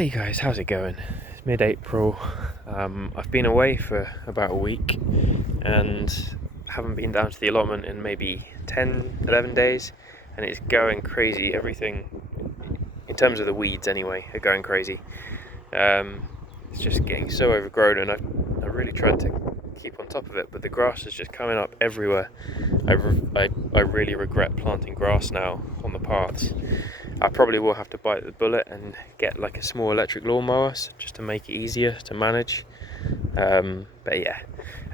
Hey guys, how's it going? It's mid-April. I've been away for about a week and haven't been down to the allotment in maybe 10, 11 days, and it's going crazy. Everything, in terms of the weeds anyway, are going crazy. It's just getting so overgrown, and I really tried to keep on top of it, but the grass is just coming up everywhere. I really regret planting grass now on the paths. I probably will have to bite the bullet and get like a small electric lawnmower just to make it easier to manage. But yeah,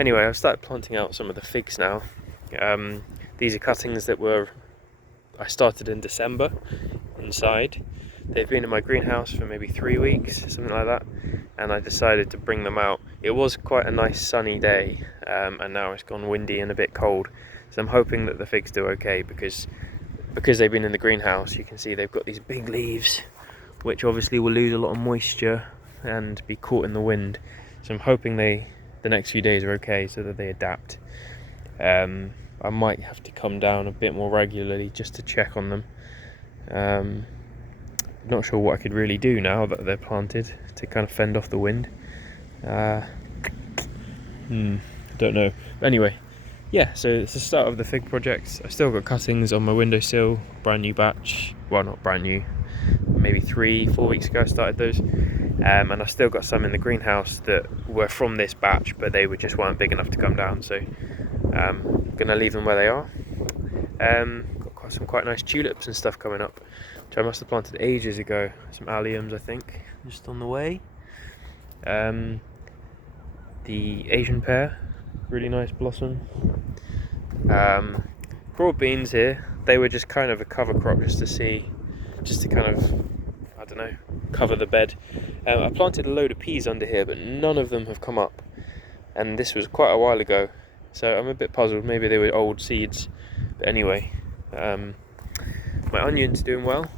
anyway, I've started planting out some of the figs now. These are cuttings that I started in December inside. They've been in my greenhouse for maybe 3 weeks, something like that, and I decided to bring them out. It was quite a nice sunny day, and now it's gone windy and a bit cold, so I'm hoping that the figs do okay, because they've been in the greenhouse. You can see they've got these big leaves, which obviously will lose a lot of moisture and be caught in the wind, so I'm hoping the next few days are okay so that they adapt. I might have to come down a bit more regularly just to check on them. Not sure what I could really do now that they're planted to kind of fend off the wind. Don't know. But anyway, yeah, so it's the start of the fig project. I've still got cuttings on my windowsill, brand new batch. Well, not brand new, maybe 3-4 weeks ago I started those. And I've still got some in the greenhouse that were from this batch, but they weren't big enough to come down, so I'm going to leave them where they are. Got some quite nice tulips and stuff coming up, which I must have planted ages ago. Some alliums, I think, just on the way. The Asian pear, really nice blossom. Broad beans here, they were just kind of a cover crop just to kind of, I don't know, cover the bed. I planted a load of peas under here, but none of them have come up, and this was quite a while ago, so I'm a bit puzzled. Maybe they were old seeds, but anyway, my onions doing well.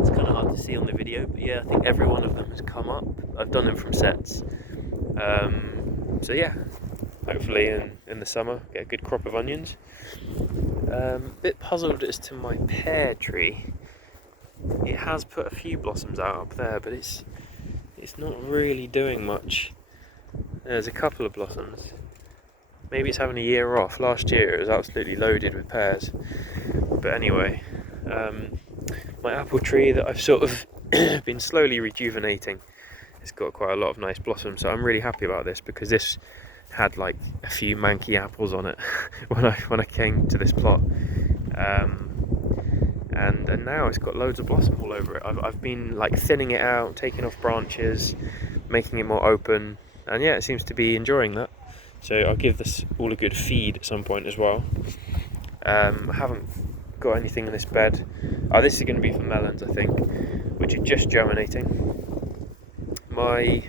It's kind of hard to see on the video, but yeah, I think every one of them has come up. I've done them from sets, so yeah, hopefully in the summer get a good crop of onions. Bit puzzled as to my pear tree. It has put a few blossoms out up there, but it's not really doing much. There's a couple of blossoms. Maybe it's having a year off. Last year it was absolutely loaded with pears. But anyway, my apple tree that I've sort of been slowly rejuvenating, it's got quite a lot of nice blossoms, so I'm really happy about this, because this had like a few manky apples on it when I came to this plot, and now it's got loads of blossom all over it. I've been like thinning it out, taking off branches, making it more open, and yeah, it seems to be enjoying that. So I'll give this all a good feed at some point as well. I haven't got anything in this bed. This is going to be for melons, I think, which are just germinating. My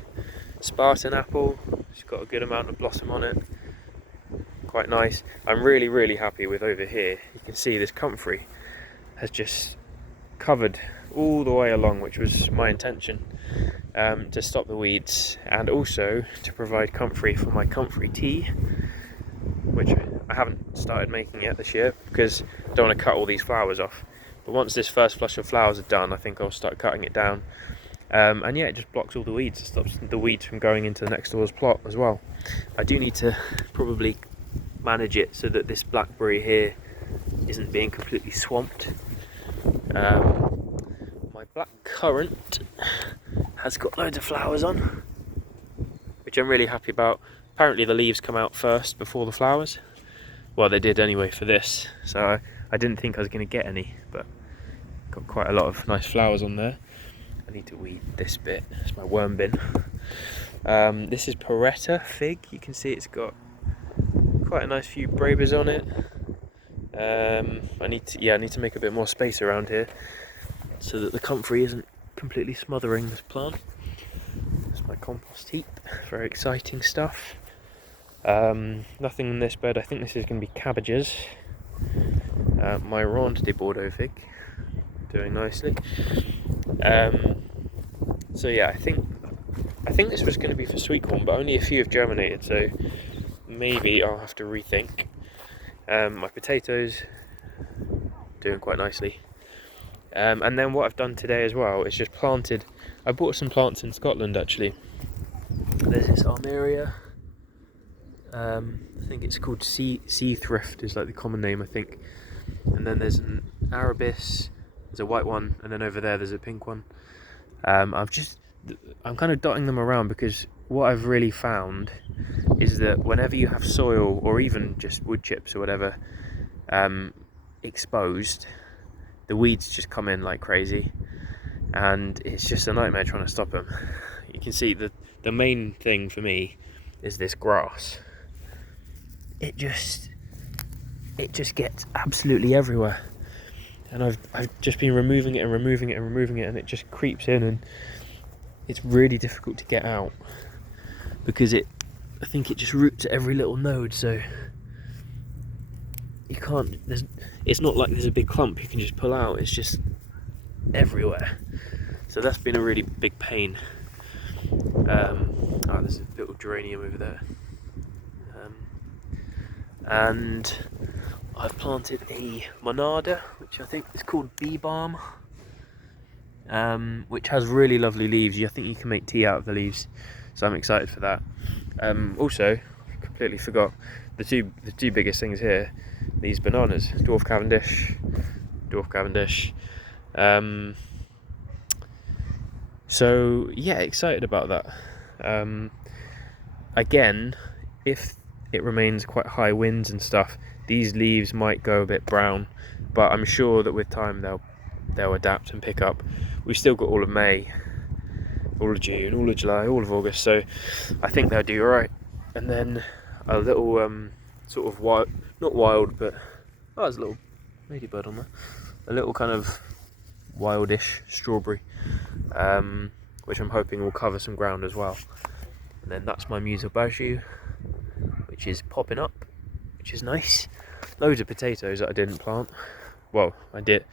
Spartan apple, it's got a good amount of blossom on it, quite nice. I'm really happy with over here. You can see this comfrey has just covered all the way along, which was my intention, to stop the weeds and also to provide comfrey for my comfrey tea, which I haven't started making yet this year because I don't want to cut all these flowers off. But once this first flush of flowers are done, I think I'll start cutting it down. And yeah, it just blocks all the weeds. It stops the weeds from going into the next door's plot as well. I do need to probably manage it so that this blackberry here isn't being completely swamped. My black currant has got loads of flowers on, which I'm really happy about. Apparently the leaves come out first before the flowers. Well, they did anyway for this, so I didn't think I was going to get any, but got quite a lot of nice flowers on there. I need to weed this bit. It's my worm bin. This is Peretta fig. You can see it's got quite a nice few brabers on it. I need to make a bit more space around here so that the comfrey isn't completely smothering this plant. It's my compost heap. Very exciting stuff. Nothing in this bed. I think this is going to be cabbages. My Ronde de Bordeaux fig, doing nicely. So yeah, I think this was going to be for sweet corn, but only a few have germinated, so maybe I'll have to rethink. My potatoes doing quite nicely. And then what I've done today as well is just planted. I bought some plants in Scotland actually. There's this armeria. I think it's called sea thrift is like the common name, I think. And then there's an Arabis. There's a white one, and then over there's a pink one. I'm kind of dotting them around because what I've really found is that whenever you have soil or even just wood chips or whatever exposed, the weeds just come in like crazy, and it's just a nightmare trying to stop them. You can see that the main thing for me is this grass. It just gets absolutely everywhere, and I've just been removing it and removing it and removing it, and it just creeps in, and it's really difficult to get out because I think it just roots at every little node, so you can't, it's not like there's a big clump you can just pull out, it's just everywhere. So that's been a really big pain. There's a little geranium over there. And I've planted a monarda, which I think is called bee balm, which has really lovely leaves. I think you can make tea out of the leaves, so I'm excited for that. Also, completely forgot the two biggest things here. These bananas, dwarf Cavendish. So yeah, excited about that. Again, if it remains quite high winds and stuff, these leaves might go a bit brown, but I'm sure that with time they'll adapt and pick up. We've still got all of May, all of June, all of July, all of August, so I think they'll do alright. And then a little sort of wild, not wild, but there's a little ladybird on there. A little kind of wildish strawberry, which I'm hoping will cover some ground as well. And then that's my musobaju, which is popping up, which is nice. Loads of potatoes that I didn't plant. Well, I did.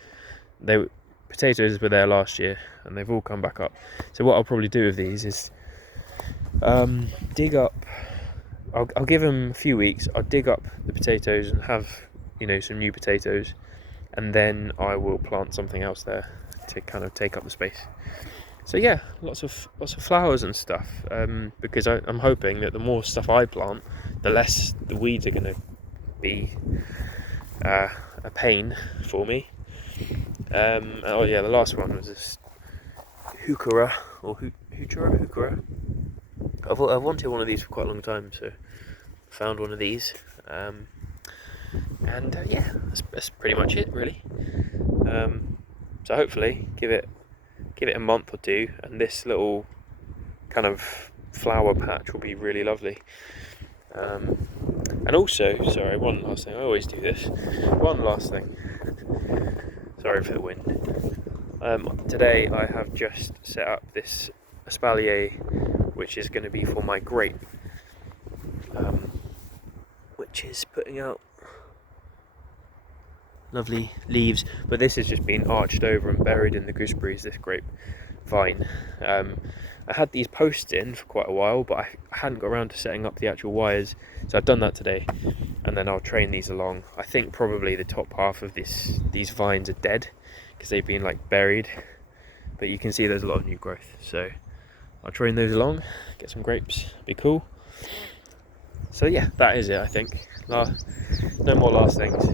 Potatoes were there last year, and they've all come back up. So what I'll probably do with these is dig up. I'll give them a few weeks. I'll dig up the potatoes and have some new potatoes, and then I will plant something else there to kind of take up the space. So yeah, lots of flowers and stuff, because I'm hoping that the more stuff I plant, the less the weeds are going to be a pain for me. The last one was this heuchera. I've wanted one of these for quite a long time, so found one of these, that's pretty much it really. So hopefully give it a month or two, and this little kind of flower patch will be really lovely. And also, sorry, one last thing, I always do this. One last thing. Sorry for the wind. Today I have just set up this espalier, which is going to be for my grape, which is putting out lovely leaves, but this has just been arched over and buried in the gooseberries, this grape vine. I had these posts in for quite a while, but I hadn't got around to setting up the actual wires, so I've done that today, and then I'll train these along. I think probably the top half of these vines are dead because they've been like buried, but you can see there's a lot of new growth, so I'll train those along, get some grapes, be cool. So yeah, that is it, I think. No more last things.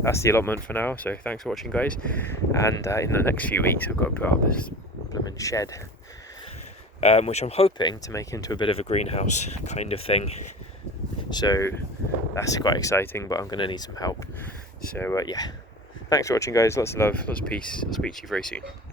That's the allotment for now, so thanks for watching, guys. And in the next few weeks I've got to put up this blooming shed, which I'm hoping to make into a bit of a greenhouse kind of thing. So that's quite exciting, but I'm going to need some help. So yeah, thanks for watching, guys. Lots of love, lots of peace. I'll speak to you very soon.